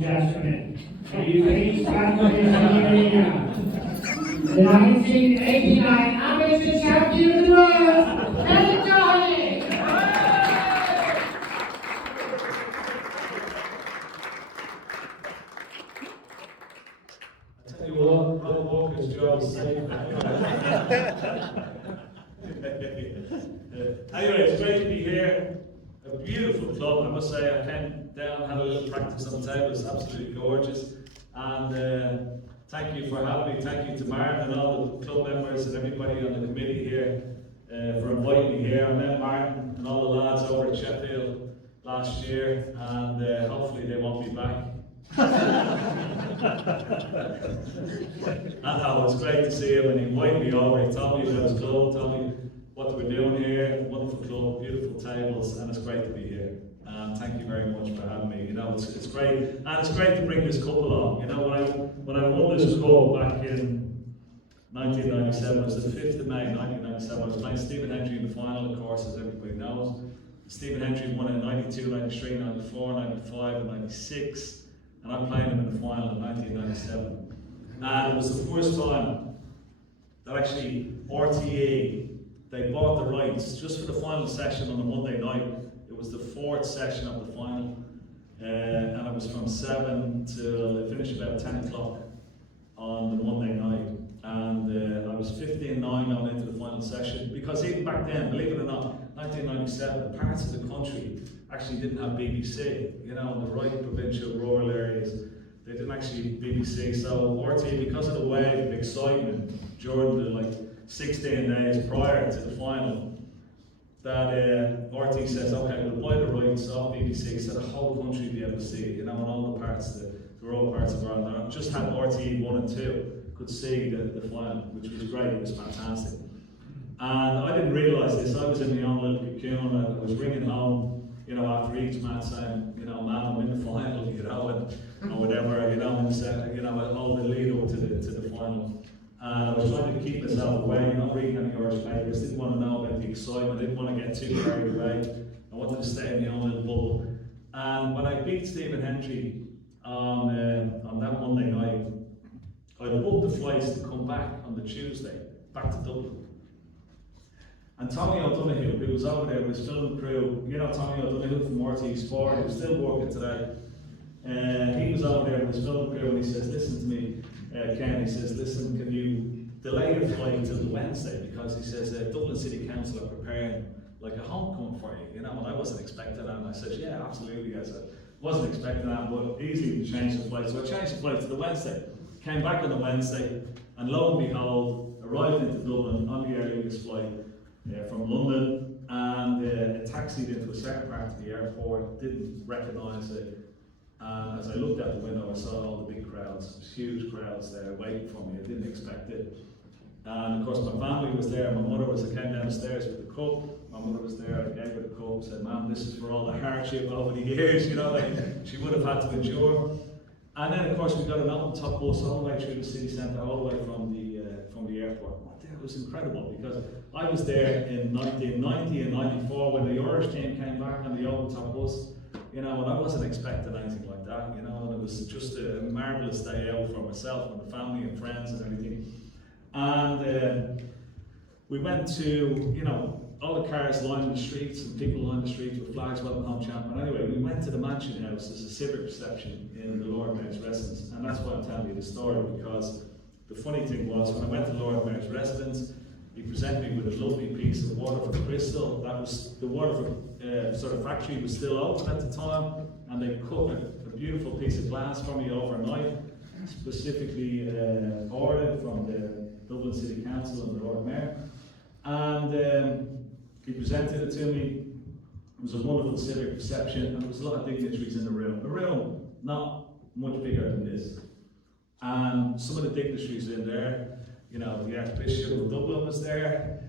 Adjustment. And you please stand for this area. The 1989 Amateur Champion of the World, Ken Doherty. I tell you what, Ron Walker's job is safe. Anyway, it's great to be here. A beautiful club, I must say. I came down, had a little practice on the table. It's absolutely gorgeous. And thank you for having me. Thank you to Martin and all the club members and everybody on the committee here for inviting me here. I met Martin and all the lads over at Sheffield last year, and hopefully they want me back. And it was great to see him, and he invited me over. He told me about his club, told me what we're doing here. Wonderful club, beautiful tables, and it's great to be here. And thank you very much for having me. You know, it's great, and it's great to bring this couple along. You know, when I won this cup back in 1997, it was the 5th of May 1997. I was playing Stephen Hendry in the final, of course, as everybody knows. Stephen Hendry won in 92, 93, 94, 95, and 96. And I'm playing him in the final in 1997. And it was the first time that actually RTE, they bought the rights just for the final session on a Monday night. It was the 4th session of the final. And it was from 7 till it finished about 10 o'clock on the Monday night. And I was 15-9 going into the final session, because even back then, believe it or not, 1997, parts of the country actually didn't have BBC. You know, in the right provincial rural areas, they didn't actually BBC. So RT, because of the wave of excitement during the 16 days prior to the final, that RT says, okay, we'll buy the rights off BBC so the whole country will be able to see it. You know, in all the parts, the rural parts of Ireland. And just had RT 1 and 2 could see the final, which was great. It was fantastic. And I didn't realise this. I was in my own little cocoon, and I was ringing home, you know, after each match saying, you know, man, I'm in the final, you know, and whatever, you know, and you know, all the lead up to the final. And I was trying to keep myself away, not reading any Irish papers, didn't want to know about the excitement, didn't want to get too carried away. I wanted to stay in my own little bubble. And when I beat Stephen Hendry on that Monday night, I booked the flights to come back on the Tuesday, back to Dublin. And Tommy O'Donoghue, who was over there with his film crew, you know Tommy O'Donoghue from RT Sport, who's still working today. He was over there with his film crew, and he says, listen to me, Ken, he says, listen, can you delay your flight till the Wednesday? Because he says, Dublin City Council are preparing like a homecoming for you, you know, and I wasn't expecting that. And I said, yeah, absolutely. I said, wasn't expecting that, but easily to change the flight. So I changed the flight to the Wednesday. Came back on the Wednesday, and lo and behold, arrived into Dublin on the Aer Lingus flight from London, and taxied into a certain part of the airport, didn't recognise it. And as I looked out the window, I saw all the big crowds, huge crowds there waiting for me. I didn't expect it. And of course, my family was there. My mother I came down the stairs with the cup. My mother was there. I gave her the cup, said, "Ma'am, this is for all the hardship over the years, you know, like she would have had to endure." And then, of course, we got an open top bus all the way through the city centre, all the way from the airport. It was incredible, because I was there in 1990 and 94 when the Irish team came back on the open top bus, you know, and I wasn't expecting anything like that, you know, and it was just a marvellous day out for myself and the family and friends and everything. And we went to, you know, all the cars lining the streets and people lining the streets with flags, welcome home champion. Anyway, we went to the Mansion House. There's a civic reception in the Lord Mayor's residence, and that's why I'm telling you the story, because the funny thing was, when I went to Lord Mayor's residence, he presented me with a lovely piece of Waterford crystal. That was, the Waterford sort of factory was still open at the time, and they cut a beautiful piece of glass for me overnight, specifically ordered from the Dublin City Council and the Lord Mayor. And he presented it to me. It was a wonderful civic reception, and there was a lot of dignitaries in the room. A room not much bigger than this. And some of the dignitaries in there, you know, the Archbishop of Dublin was there,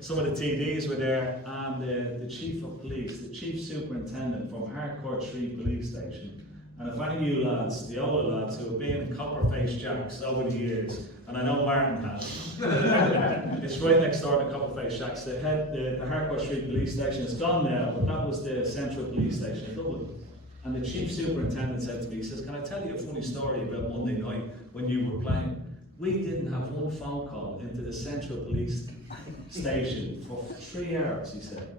some of the TDs were there, and the Chief of Police, the Chief Superintendent from Harcourt Street Police Station. And if any of you lads, the older lads who have been in Copperface Jacks over the years, and I know Martin has, it's right next door to Copperface Jacks. The Harcourt Street Police Station is gone now, but that was the central police station in Dublin. And the chief superintendent said to me, he says, can I tell you a funny story about Monday night when you were playing? We didn't have one phone call into the central police station for 3 hours, he said.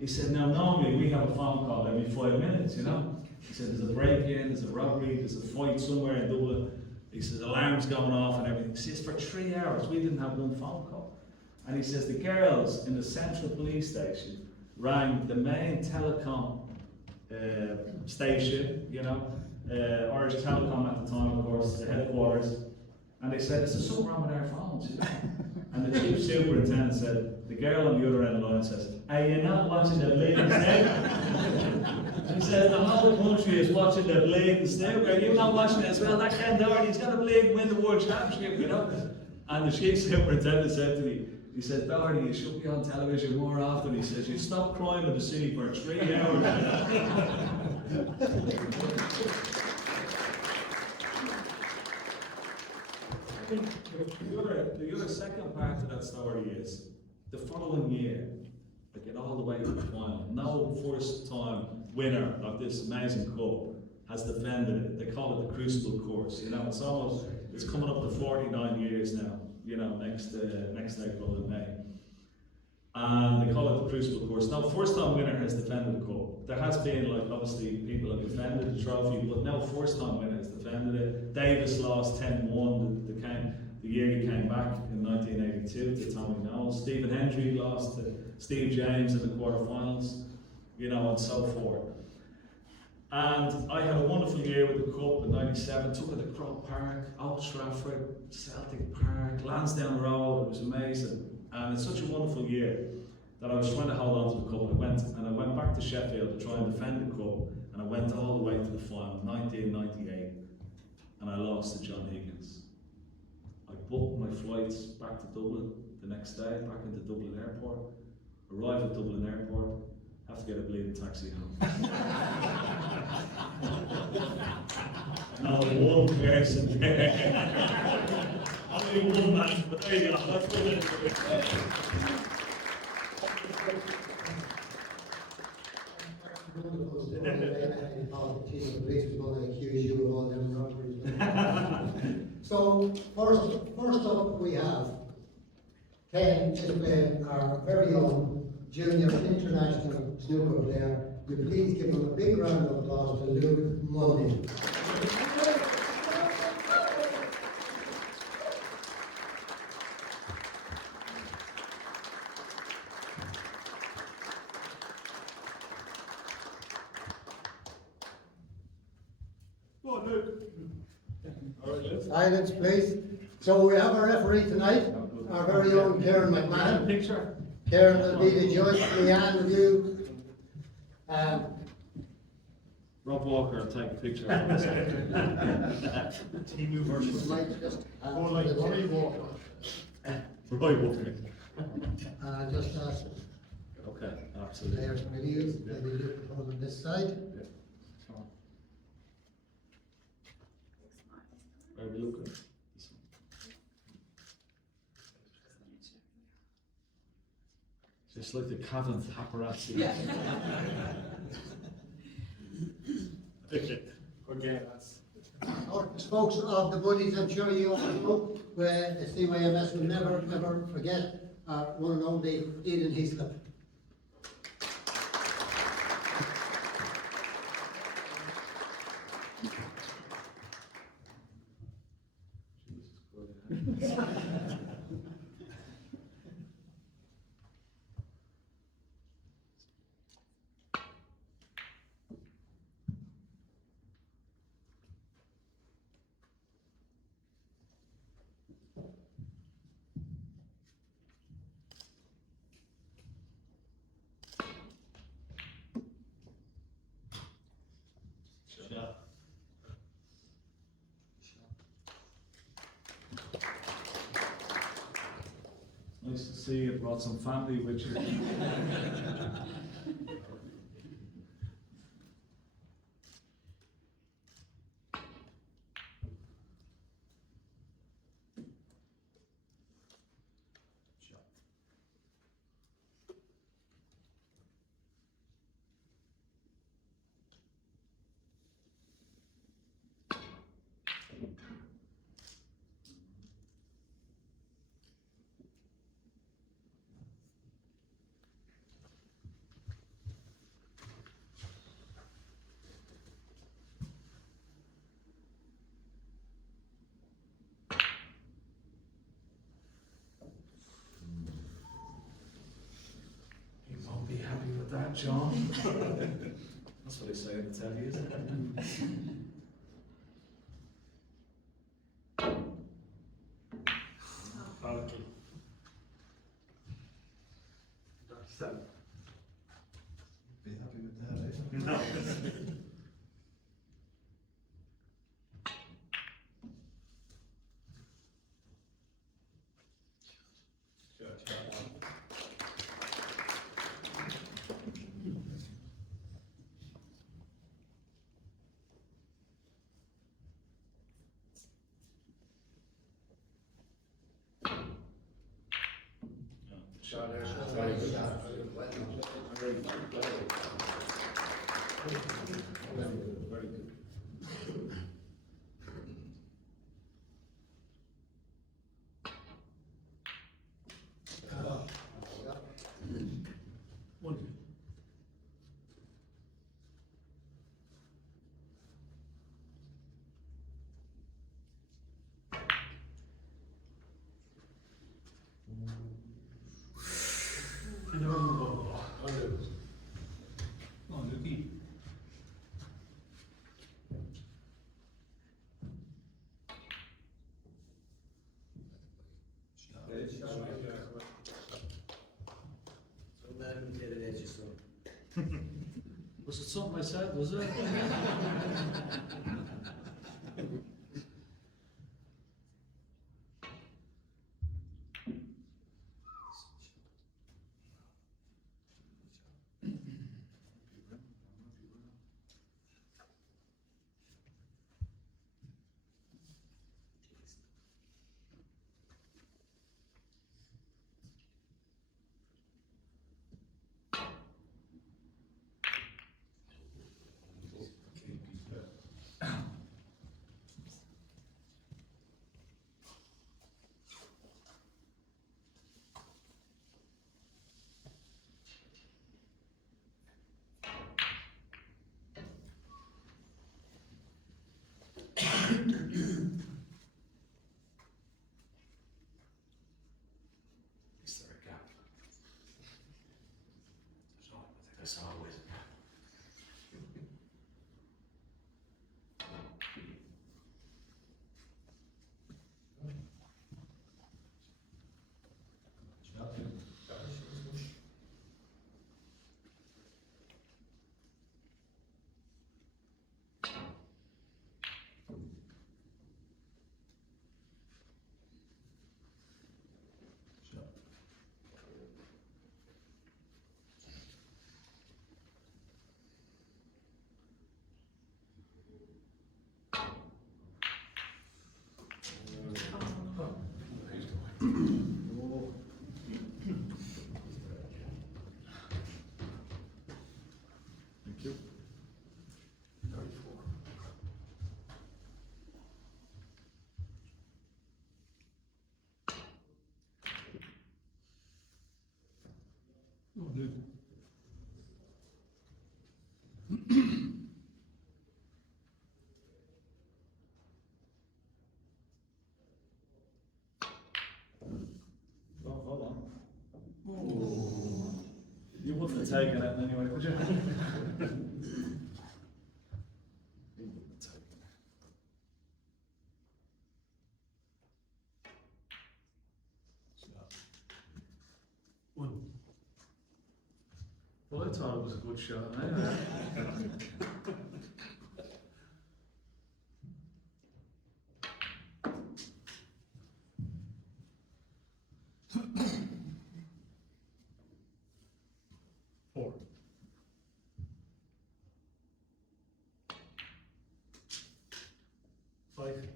He said, now normally we have a phone call every 5 minutes, you know? He said, there's a break-in, there's a robbery, there's a fight somewhere in Dublin. He says, alarms going off and everything. He says, for 3 hours, we didn't have one phone call. And he says, the girls in the central police station rang the main telecom station, you know, Irish Telecom at the time, of course, the headquarters. And they said, there's something wrong with our phones, you know? And the chief superintendent said, the girl on the other end of the line says, are you not watching the Bleeding Snooker? She says, the whole country is watching the Bleeding Snooker. Are you not watching it as well? That Ken Doherty, he's going to bleed and win the World Championship, you know? And the chief superintendent said to me, he said, Doherty, you should be on television more often. He says, you stop crime in the city for 3 hours. The other second part to that story is the following year, I get all the way to the final. No first time winner of this amazing cup has defended it. They call it the Crucible course. You know, it's coming up to 49 years now. You know, next April and May. And they call it the Crucible course. No first time winner has defended the cup. There has been, like, obviously people have defended the trophy, but no first time winner has defended it. Davis lost 10-1 the year he came back in 1982 to Tommy Knowles. Stephen Hendry lost to Steve James in the quarterfinals, you know, and so forth. And I had a wonderful year with the Cup in '97, took it to Croke Park, Old Trafford, Celtic Park, Lansdowne Road. It was amazing. And it's such a wonderful year that I was trying to hold on to the Cup. I went back to Sheffield to try and defend the Cup, and I went all the way to the final, 1998, and I lost to John Higgins. I booked my flights back to Dublin the next day, back into Dublin Airport, arrive at Dublin Airport, have to get a bleeding taxi home. Not one person there. Only one man, but there you go, that's what it is. The police was going to accuse you of all them robberies. So, first up we have Ken Doherty, our very own junior international snooker player. Will you please give him a big round of applause to Luke Money. Silence, please. So we have our referee tonight, our very own Karen McMahon. Picture. Karen will be the judge. Leanne, will you? Rob Walker will take a picture. Team versus Roy Walker. Roy Walker. Just ask Okay, absolutely. players and reviews, maybe you can hold on this side. Where are we looking? Just like the Cavan paparazzi. Yeah. Okay, that's. Our spokes of the buddies, I'm sure you all know, where CYMS will never ever forget our one and only Aidan Heaslip. Nice to see you brought some family with you. You won't be happy with that, John. That's what they say in the telly, isn't it? Okay. Seven. Be happy with that, eh? No. Shot there, shot. Very good shot. Very good. Well done. Very good, very good. One. Oh, Lucky. Was it something I said, was it? Is there a gap? There's not, I think I saw always a gap. Thank you. 34. Oh, good. Oh, hold on. Oh. You wouldn't have taken it anyway, would you? You wouldn't have taken it. One. Well, I thought it was a good shot. Four. Five.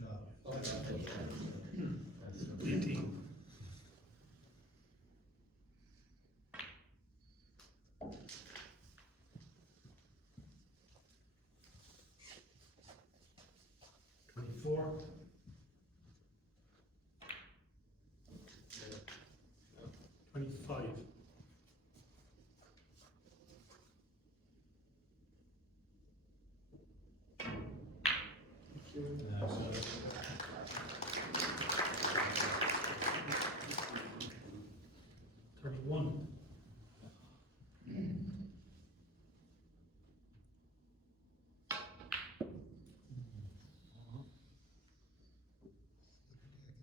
Shot. 18. Four. 25. One.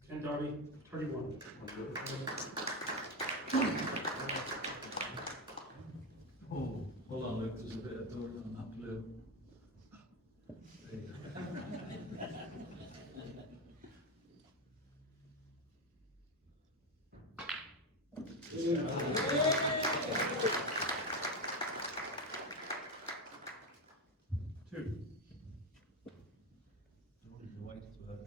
Ken Doherty, 31. Oh, hold on, look, there's a bit of dirt on that blue. There you go. Two. White as well.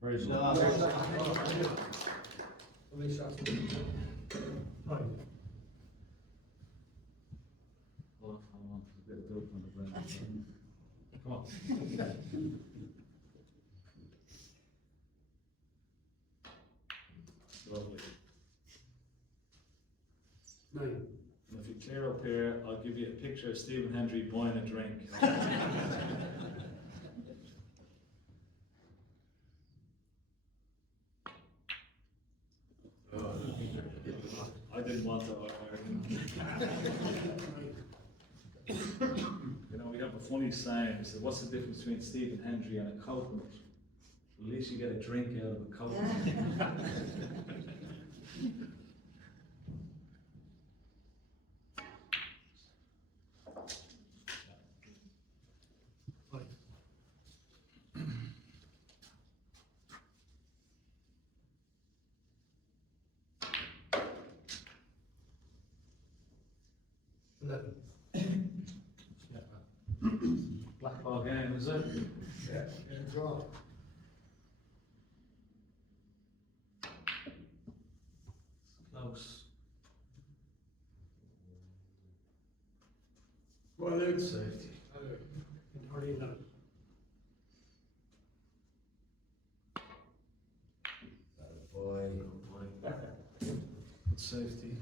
Very good. Shot. Five. Hold on, there's a bit of dirt on the ground. Come on. Lovely. 9. And if you clear up here, I'll give you a picture of Stephen Hendry buying a drink. I didn't want to. You know, we have a funny saying. We said, "What's the difference between Stephen Hendry and a coconut?" At least you get a drink out of a coconut. Five. 11. Black ball game, is it? Yeah. Draw. Close. Well, out. Safety. Ken Doherty, 11. Boy. Safety.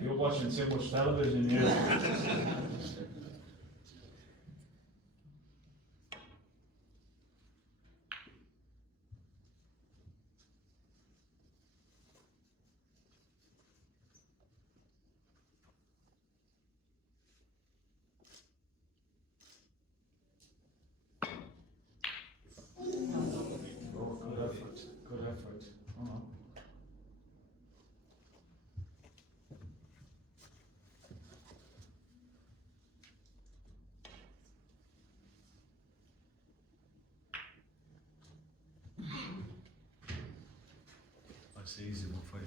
You're watching too much television, yeah. Good effort. Good effort. Oh. That's the easy one for you.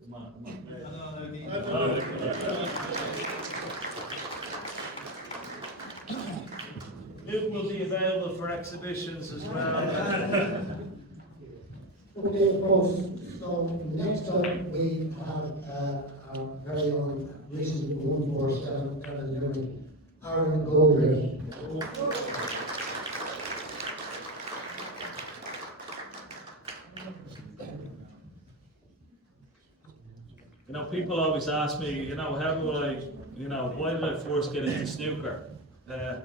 Come on, come on. Luke will be available for exhibitions as well. Okay, folks, so next up we have our very own recently 147 Cavan CYMS, Aaron Goldridge. You know, people always ask me, you know, how do I, you know, why did I first get into snooker? The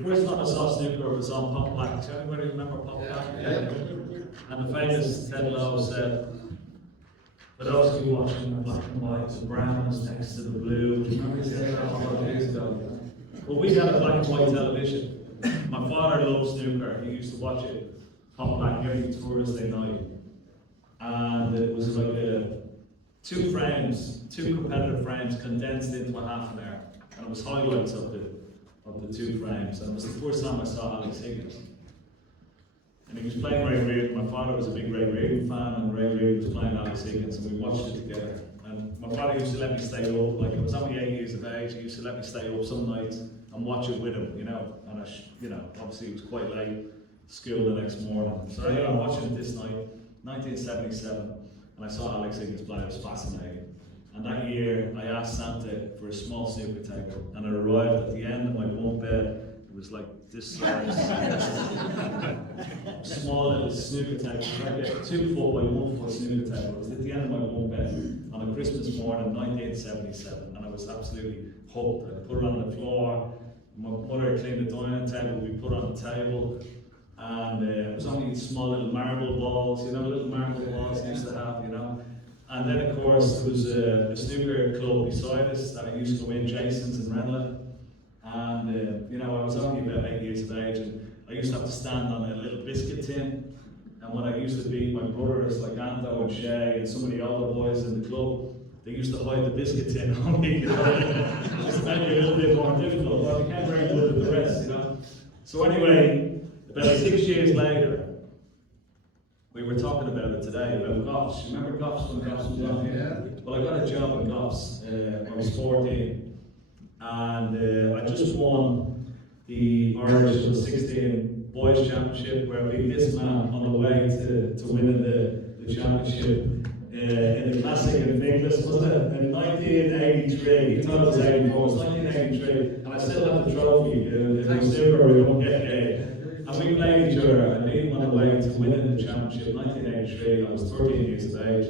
first time I saw snooker was on Pop Black. Does anybody remember Pop Black? Yeah. And the famous Ted Lowe said, for those of you watching the black and white, the brown is next to the blue. Remember he said that a lot of years ago? Well, we had a black and white television. My father loved snooker. He used to watch it Pop Black every Thursday night. And it was like two competitive frames condensed into a half an hour. And it was highlights of the two frames. And it was the first time I saw Alex Higgins. And he was playing Ray Reardon. My father was a big Ray Reardon fan, and Ray Reardon was playing Alex Higgins, and we watched it together. And my father used to let me stay up, like I was only 8 years of age, he used to let me stay up some nights and watch it with him, you know. And obviously it was quite late, school the next morning. So yeah, I'm watching it this night, 1977, and I saw Alex Higgins play. It was fascinating. And that year, I asked Santa for a small snooker table, and it arrived at the end of my bunk bed. It was like this size, small little snooker table, like a 2 foot by 1 foot snooker table. It was at the end of my bunk bed on a Christmas morning, 1977, and I was absolutely hooked. I put it on the floor. My mother cleaned the dining table. We put it on the table, and it was only small little marble balls, you know, little marble balls I used to have, you know. And then, of course, there was a snooker club beside us that I used to go in, Jason's in Renla. And, you know, I was only about 8 years of age, and I used to have to stand on a little biscuit tin. And when I used to beat my brothers like Anto and Shay and some of the older boys in the club, they used to hide the biscuit tin on me, you know. Just to make it a little bit more difficult, but I became very good at the rest, you know. So anyway, about 6 years later, we were talking about it today, about Goffs. You remember Goffs when Goffs was on here? Yeah. Well, I got a job in Goffs when I was 14. And I just won the Irish World 16 Boys Championship, where I beat this man on the way to winning the championship in the classic in Inglis, wasn't it? In 1983. He thought it was 84, it was 1983, and I still have the trophy. It was super, we won't get it. And we played each other, and beat him on the way to winning the championship. 1983, I was 13 years of age,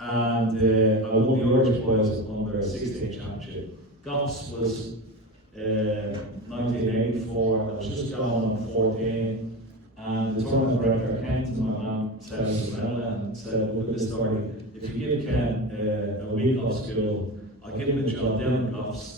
and I won the Irish Boys under 16 championship. Goffs was 1984, I was just going on 14, and the tournament director came to my mum's house in Renla and said, look at this story, if you give Ken a week off school, I'll give him a job down in Goffs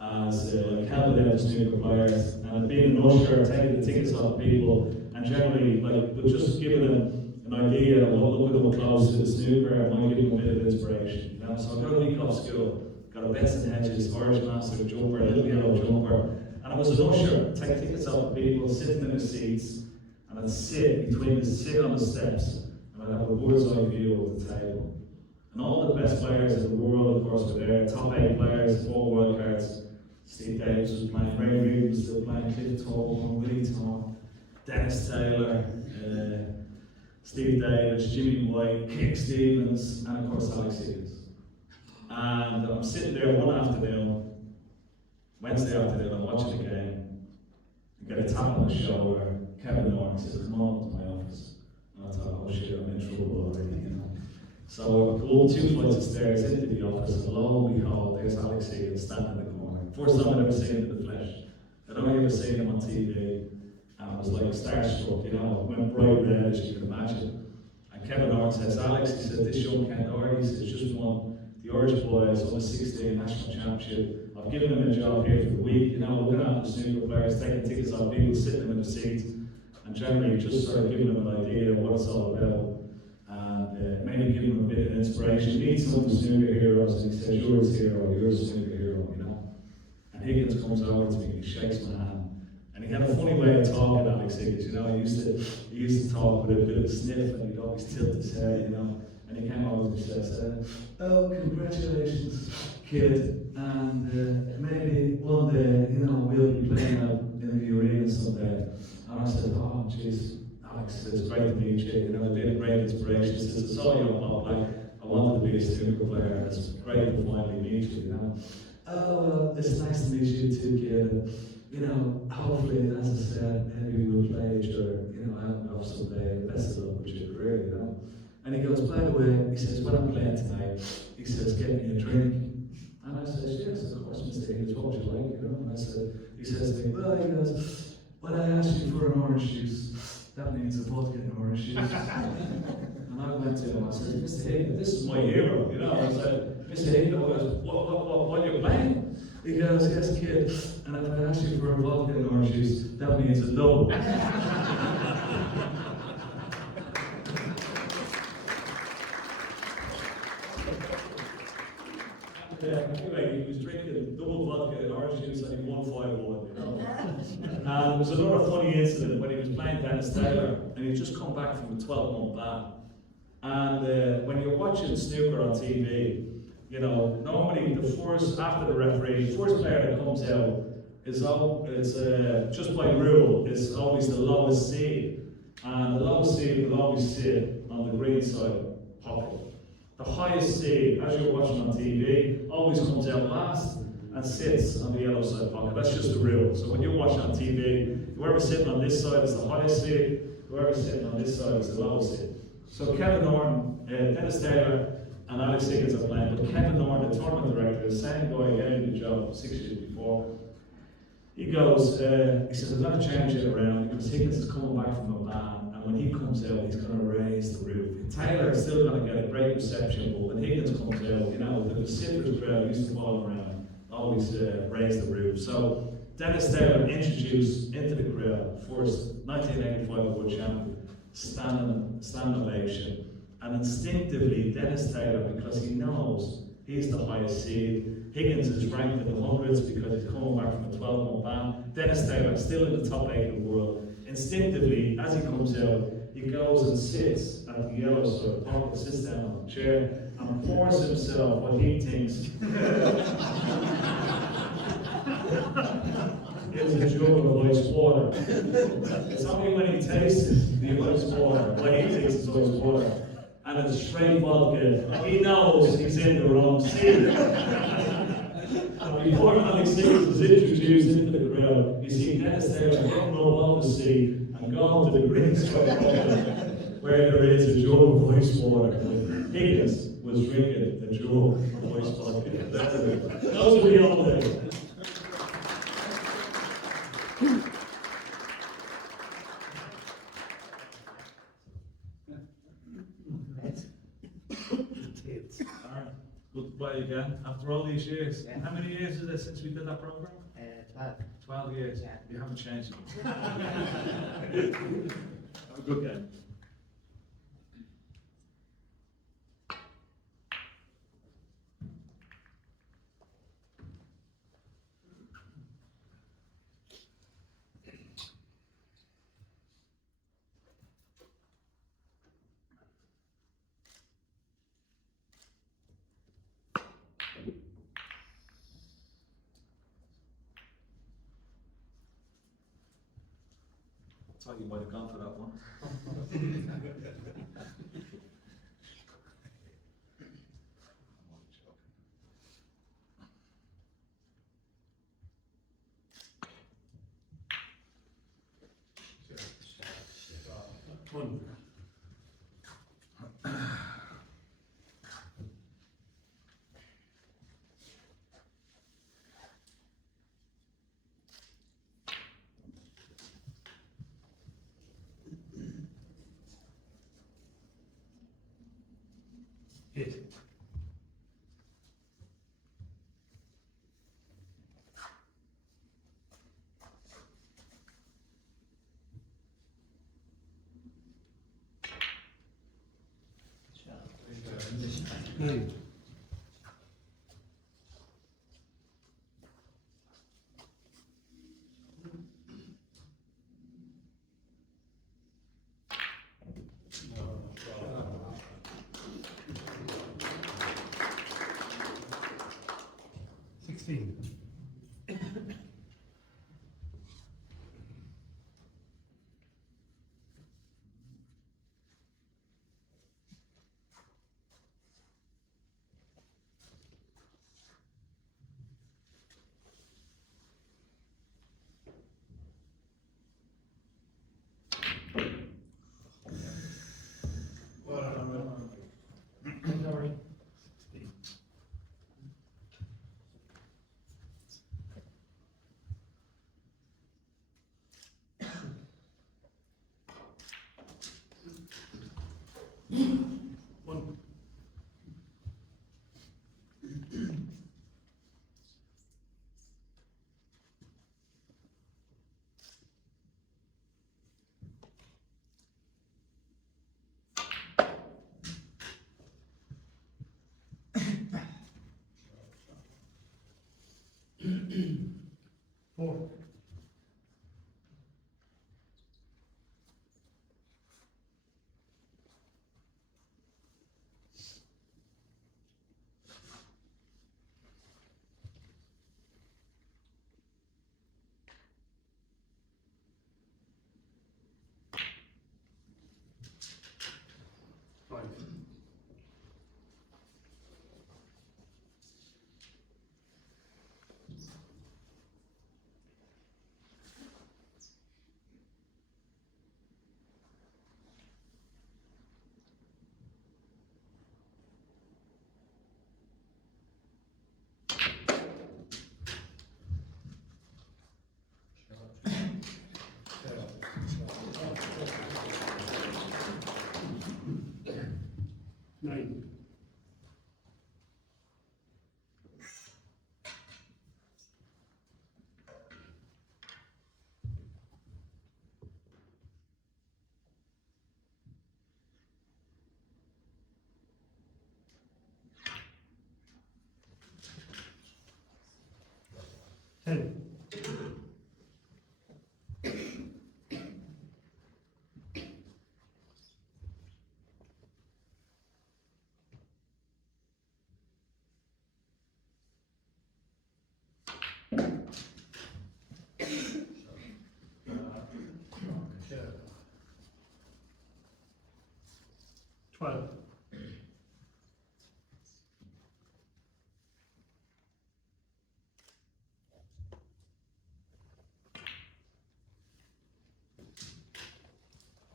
as helping out the snooker players, and being an usher, taking the tickets off people, and generally, but just giving them an idea of what looking them close to the snooker, and might give them a bit of inspiration. You know? So I got a week off school. Got a Benson Hedges, Irish Master jumper, a little yellow jumper, and I was an usher, take tickets off people, sitting in their seats, and I'd sit on the steps, and I'd have a bird's eye view of the table. And all the best players in the world, of course, were there, top 8 players, 4 world cards. Steve Davis was playing, Ray Reardon was still playing, Cliff Tall, Willie Tom, Dennis Taylor, Steve Davis, Jimmy White, Kick Stevens, and of course Alex Higgins. And I'm sitting there one afternoon, Wednesday afternoon, I'm watching the game. I get a tap on the shoulder. Cavan Doherty says, come on to my office. And I thought, oh shit, I'm in trouble already, you know. So I go up 2 flights of stairs into the office, and lo and behold, there's Alex Higgins standing in the corner. First time I'd ever seen him in the flesh. I'd only ever seen him on TV, and I was like starstruck, you know, it went bright red, as you can imagine. And Cavan Doherty says, Alex, he said, this young Ken Doherty, he says, just won the Irish Boys on the 16 National Championship. I've given him a job here for the week, you know, looking after the snooker players, taking tickets off people, sitting in the seats, and generally just sort of giving them an idea of what it's all about, and maybe giving them a bit of inspiration. Meet some of the snooker heroes, and he says, you're his hero, you're a snooker hero, you know. And Higgins comes over to me, and he shakes my hand, and he had a funny way of talking, Alex Higgins, you know. He used to talk with a bit of a sniff, and he'd always tilt his head, you know. And he came over and says, oh, congratulations, kid, and maybe one day, you know, we'll be playing out in the arena someday. And I said, oh, jeez, Alex, it's great to meet you, you know, it's been a great inspiration. He says, I saw you on Pop Black, I wanted to be a snooker player, and it's great to finally meet you, you know. Oh, well, it's nice to meet you too, kid. You know, hopefully, as I said, maybe we'll play each other, you know, out and off someday. Best of luck with your career, you know. And he goes, by the way, he says, when I'm playing tonight, he says, get me a drink. And I said, yes, of course, Mr. Higgins, what would you like, you know? And I said, he says to me, well, he goes, when I ask you for an orange juice, that means a vodka and orange juice. And I went to him, I said, Mr. Higgins, this is my hero, you know? I said, Mr. Higgins, what you're playing? He goes, yes, kid, and if I ask you for a vodka and orange juice, that means a no. Anyway, he was drinking double vodka and orange juice and he won 5-1, you know. And there was another funny incident when he was playing Dennis Taylor and he'd just come back from a 12-month ban. And when you're watching snooker on TV, you know, normally after the referee, the first player that comes out is just by rule, is always the lowest seed. And the lowest seed will always sit on the green side pocket. The highest seed, as you're watching on TV, always comes out last and sits on the yellow side pocket. That's just the rule. So when you're watching on TV, whoever's sitting on this side is the highest seed, whoever's sitting on this side is the lowest seed. So Kevin Norton, Dennis Taylor, and Alex Higgins are playing, but Kevin Norton, the tournament director, the same guy who gave me the job 6 years before, he goes, he says, I'm going to change it around because Higgins is coming back from a ban, and when he comes out, he's going to raise the roof. Taylor is still going to get a great reception, but when Higgins comes out, you know, the citrus crowd used to follow around, always raise the roof. So Dennis Taylor introduced into the crowd, first 1985 World Champion, standing ovation, and instinctively Dennis Taylor, because he knows he's the highest seed, Higgins is ranked in the hundreds because he's coming back from a 12-month ban. Dennis Taylor still in the top 8 of the world. Instinctively, as he comes out, he goes and sits at the yellow side pocket, sits down on the chair, and pours himself what he thinks is a jug of ice water. It's only when he tastes the ice water, when he thinks it's ice water, and it's straight vodka, he knows he's in the wrong seat. And before Alex Higgins is introduced into the crowd, you see Dennis Taylor getting up off the seat and going to the green side where there is a jug of ice water. Higgins was drinking the jug of ice vodka. Those were the old days. Alright, goodbye again. After all these years, Yeah. how many years is it since we did that program? 12. 12 years. Yeah. You haven't changed. Have a good game. I thought you might have gone for that one. One. Hit. Nine. Sixteen. One. Four. Five. Nine. Ten. 12.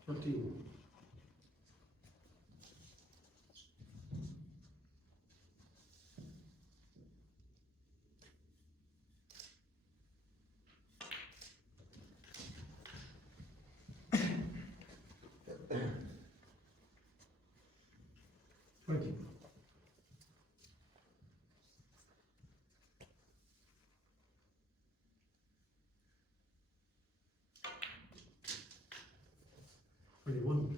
13. 20. 21.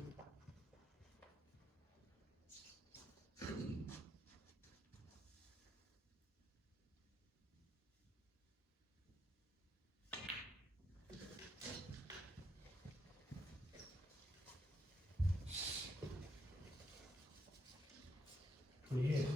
28.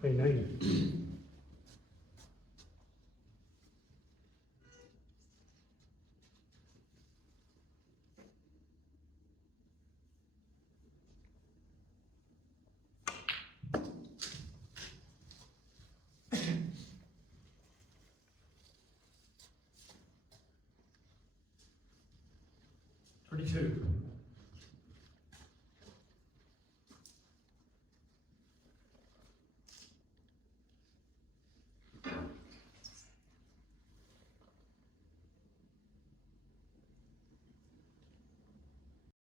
29. 32.